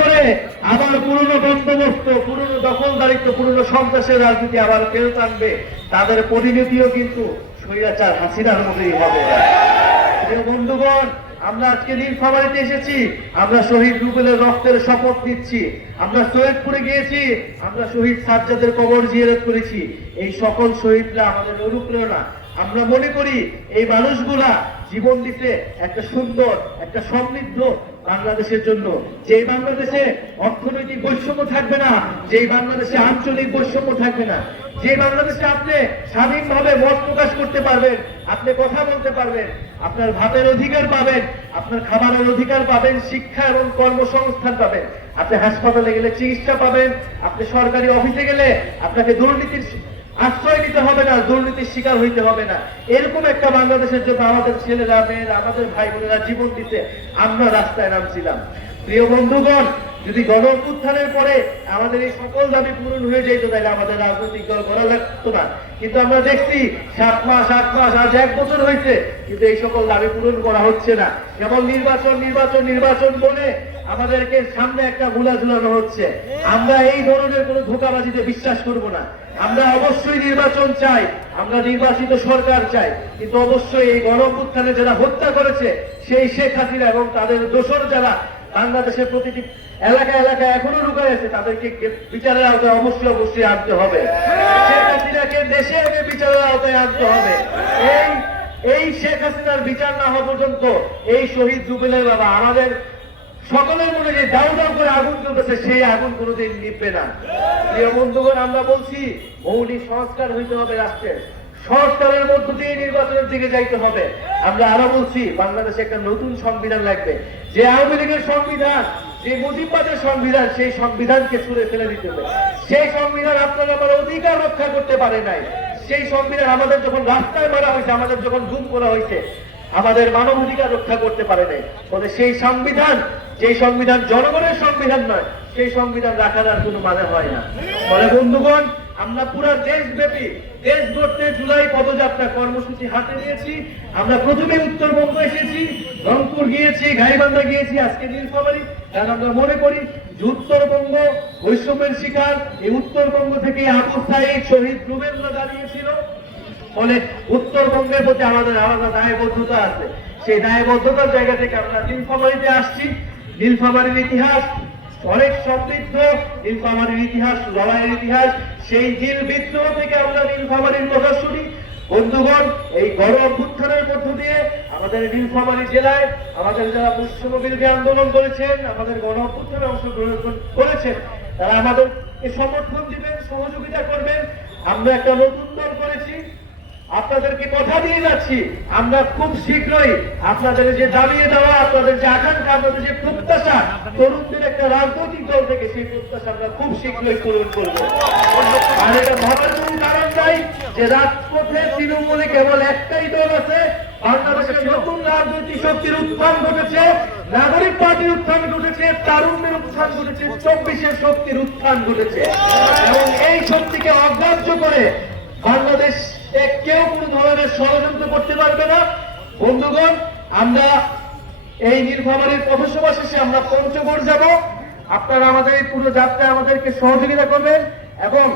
করে আবার পুরনো বন্দোবস্ত, পুরনো দখলদারিত্ব, পুরনো সন্ত্রাসের রাজনীতি আবার ফেরত আনবে, তাদের পরিণতিও কিন্তু স্বৈরাচার হাসিনার মতোই হবে। বন্ধুগণ, আমরা আজকে নীলফামারীতে এসেছি, আমরা শহীদ রুবেলের রক্তের শপথ নিচ্ছি। আমরা সৈয়দপুরে গিয়েছি, আমরা শহীদ সাজ্জাদের কবর জিয়ারত করেছি। এই সকল শহীদরা আমাদের অনুপ্রেরণা। আমরা মনে করি এই মানুষগুলা জীবন দিতে একটা সুন্দর, একটা সমৃদ্ধ বাংলাদেশের জন্য, যে বাংলাদেশে অর্থনৈতিক বৈষম্য থাকবে না, যে বাংলাদেশে আঞ্চলিক বৈষম্য থাকবে না, যে বাংলাদেশে আপনি স্বাধীনভাবে মত প্রকাশ করতে পারবেন, আপনি কথা বলতে পারবেন, আপনার ভাতের অধিকার পাবেন, আপনার খাবারের অধিকার পাবেন, শিক্ষা এবং কর্মসংস্থান পাবেন, আপনি হাসপাতালে গেলে চিকিৎসা পাবেন, আপনি সরকারি অফিসে গেলে আপনাকে দুর্নীতির আশ্রয় নিতে হবে না, দুর্নীতির শিকার হইতে হবে না। এরকম একটা বাংলাদেশের জন্য আমাদের ছেলেরা, মেয়েরা, আমাদের ভাই বোনেরা জীবন দিতে আমরা রাস্তায় নামছিলাম। প্রিয় বন্ধুগণ, যদি গণ অভ্যুত্থানের পরে আমাদের এই সকল দাবি পূরণ হয়ে যেত, তাহলে আমাদের রাজনৈতিক দল করা লাগতো না। কিন্তু আমরা দেখছি 7 মাস, 8 মাস, আজ 1 বছর হয়েছে, কিন্তু এই সকল দাবি পূরণ করা হচ্ছে না। যেমন নির্বাচন নির্বাচন নির্বাচন বলে আমাদেরকে সামনে একটা মূলা ঝুলানো হচ্ছে। আমরা এই ধরনের কোনো ধোঁকাবাজিতে বিশ্বাস করব না। আমরা অবশ্যই নির্বাচন চাই, আমরা নির্বাচিত সরকার চাই, কিন্তু অবশ্যই এই গণ অভ্যুত্থানে যারা হত্যা করেছে সেই শেখ হাসিনা এবং তাদের দোসর যারা বাংলাদেশের প্রতিটি এলাকা এলাকায় এখনো লুকায় আছে, তাদেরকে বিচারের আওতায় অবশ্যই আনতে হবে। শেখ হাসিনাকে দেশে এনে বিচারের আওতায় আনতে হবে। এই শেখ হাসিনার বিচার না হওয়া পর্যন্ত এই শহীদ রুবেলের বাবা আমাদের সকলের মনে যে দাউ দাউ করে আগুন জ্বলতেছে, সেই আগুন কোনোদিন নিভবে না। প্রিয় বন্ধুগণ, আমরা বলছি মৌলিক সংস্কার হইতে হবে রাষ্ট্রের, সংস্কারের মধ্য দিয়ে নির্বাচনের দিকে যাইতে হবে। আমরা আরো বলছি বাংলাদেশে একটা নতুন সংবিধান লাগবে। যে আওয়ামী লীগের সংবিধান, যে মুজিববাদের সংবিধান, সেই সংবিধানকে ছুঁড়ে ফেলে দিতে হবে। সেই সংবিধান আপনার আমার অধিকার রক্ষা করতে পারে নাই। সেই সংবিধান আমাদের যখন রাস্তায় মারা হয়েছে, আমাদের যখন গুম করা হয়েছে, আমাদের মানব অধিকার রক্ষা করতে পারে নাই। ফলে সেই সংবিধান, যেই সংবিধান জনগণের সংবিধান নয়, সেই সংবিধান রাখার আর কোনো মানে হয় না। ফলে বন্ধুগণ, আমরা পুরো দেশব্যাপী দেশ গড়তে জুলাই পদযাত্রা কর্মসূচি হাতে নিয়েছি। আমরা প্রথমে উত্তরবঙ্গ এসেছি, রংপুর গিয়েছি, গাইবান্ধা গিয়েছি, আজকে নীলফামারী। কারণ আমরা মনে করি যে উত্তরবঙ্গ বৈষম্যের শিকার, এই উত্তরবঙ্গ থেকে আবু সাঈদ, শহীদ রুবেলরা দাঁড়িয়েছিল। ফলে উত্তরবঙ্গের প্রতি আমাদের আলাদা দায়বদ্ধতা আছে। সেই দায়বদ্ধতার জায়গা থেকে আমরা নীলফামারীতে আসছি। নীলফামারীর ইতিহাস অনেক সমৃদ্ধ, নীলফামারীর ইতিহাস লড়াইয়ের ইতিহাস। সেই জিল বিদ্রোহ থেকে আমরা নীলফামারীর কথা শুনি। বন্ধুগণ, এই গণ অভ্যুত্থানের মধ্য দিয়ে আমাদের নীলফামারী জেলায় আমাদের যারা বৈষম্য বিরোধী আন্দোলন করেছেন, আমাদের গণ অভ্যুত্থানে অংশগ্রহণ করেছেন, তারা আমাদেরকে সমর্থন দিবেন, সহযোগিতা করবেন। আমরা একটা নতুন দল করেছি, আপনাদেরকে কথা দিয়ে যাচ্ছি, আমরা খুব শীঘ্রই আপনাদের যে দাবিয়ে দেওয়া, আপনাদের যে আকাঙ্ক্ষা, আপনাদের যে প্রত্যাশা, তরুণদের একটা রাজনৈতিক দল থেকে সেই প্রত্যাশা আমরা খুব শীঘ্রই পূরণ করবো। আর এটা ভাবার কোনো কারণ নাই যে রাজপথে তৃণমূলে কেবল একটাই দল আছে। বাংলাদেশের নতুন রাজনৈতিক শক্তির উত্থান ঘটেছে, নাগরিক পার্টির উত্থান ঘটেছে, তারুণ্যের উত্থান ঘটেছে, 24-এর শক্তির উত্থান ঘটেছে। এবং এই শক্তিকে অগ্রাহ্য করে বাংলাদেশ কেউ কোনো ধরনের ষড়যন্ত্র করতে পারবে না। বন্ধুগণ, আমরা এই নীলফামারীর পথসভা শেষে আমরা পঞ্চগড় যাব। আপনারা আমাদের এই পুরো যাত্রায় আমাদেরকে সহযোগিতা করবেন এবং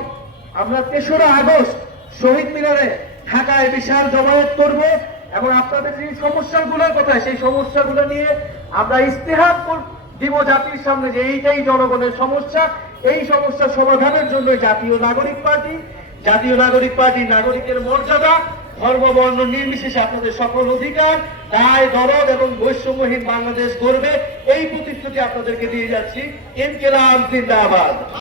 আমরা 3রা আগস্ট শহীদ মিনারে ঢাকায় বিশাল জমায়েত করব এবং আপনাদের যে সমস্যাগুলোর কথা, সেই সমস্যাগুলো নিয়ে আমরা ইস্তেহার দিব জাতির সামনে যে এইটাই জনগণের সমস্যা। এই সমস্যা সমাধানের জন্য জাতীয় নাগরিক পার্টি নাগরিকের মর্যাদা, ধর্ম বর্ণ নির্বিশেষে আপনাদের সকল অধিকার, দায় দরদ এবং বৈষম্যহীন বাংলাদেশ গড়বে, এই প্রতিশ্রুতি আপনাদেরকে দিয়ে যাচ্ছি। ইনকিলাব জিন্দাবাদ।